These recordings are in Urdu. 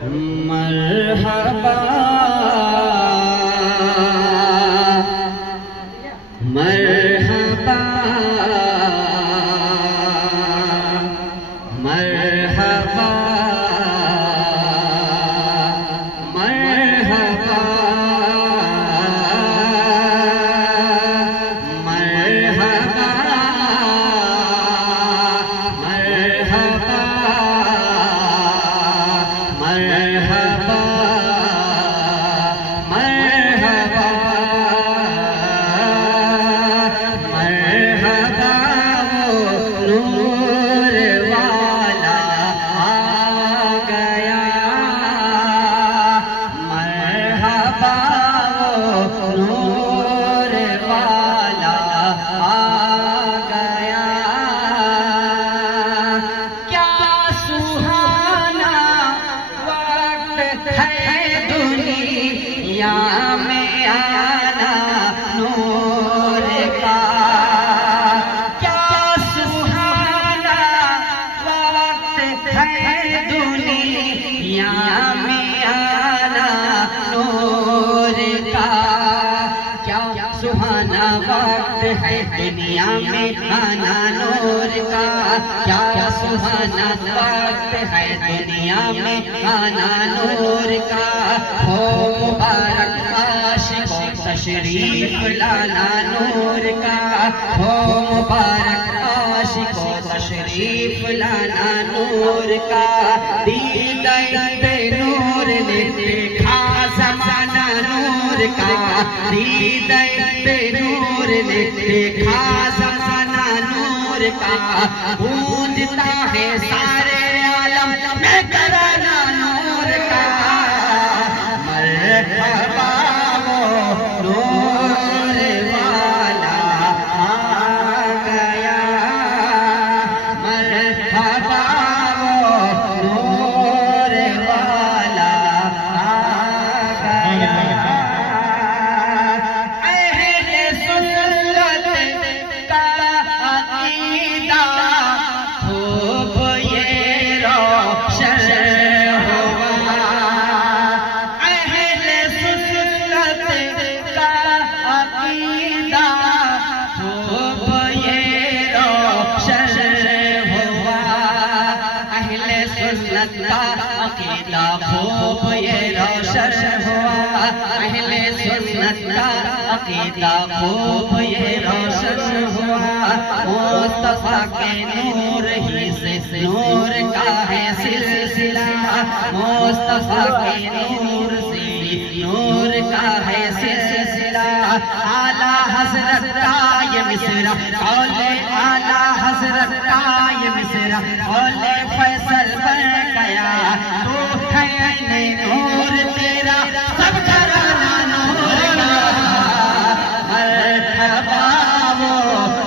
مرحبا مرحبا مرحبا مرحبا سہانا وقت ہے دنیا میں آنا نور کا کیا سہانا وقت ہے دنیا میں آنا نور کا ہو مبارک عاشقوں تشریف لانا نور کا ہو مبارک عاشقوں تشریف لانا نور کا دیدہ نور نے دیکھا زمانہ نور کا دیدہ نور نے دیکھا زمانہ نور کا گونجتا ہے سارے عالم میں ترانہ نور کا مرحبا وہ نور والا آ گیا مرحبا وہ نور والا آ گیا عقیدہ خوب یہ روشن ہوا اہل سنت کا عقیدہ خوب یہ روشن ہوا مصطفیٰ کے نور ہی سے نور کا ہے سلسلہ مصطفیٰ کے نور سے نور کا ہے سلسلہ اعلیٰ حضرت کا یہ مصرع قول اعلیٰ حضرت کا یہ مصرع قول فیصل بن گیا تو ہے نور تیرا سب گھرانہ نور کا مرحبا وہ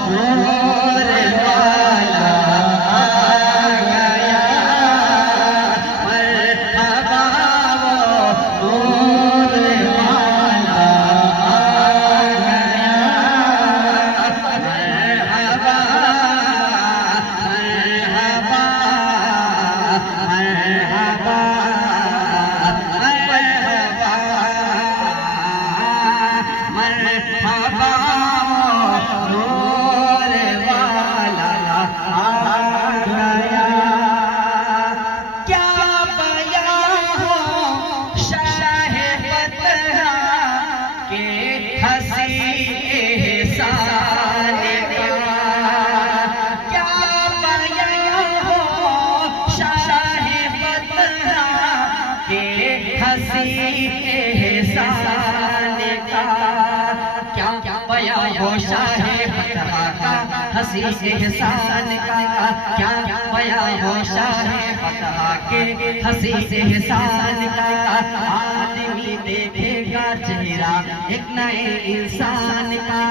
نور والا آ گیا مرحبا وہ نور والا آ گیا مرحبا مرحبا مرحبا مرحبا نور والا آ گیا کیا بیان ہو شاہ فتح کے حسین احسان کا کیا بیان ہو شاہ فتح کے حسین احسان کا کیا بیان ہو شاہ فتح کا حسین احسان کا کیا بیان ہو شاہ فتح کے حسین احسان کا آدمی دیکھے گا چہرہ ایک نئے انسان کا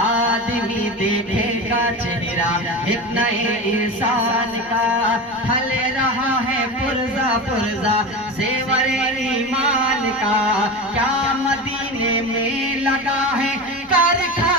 آدمی دیکھے گا چہرہ ایک نئے انسان کا ڈھل رہا ہے پرزا پرزا زیور ایمان کا کیا مدینے میں لگا ہے کارخانہ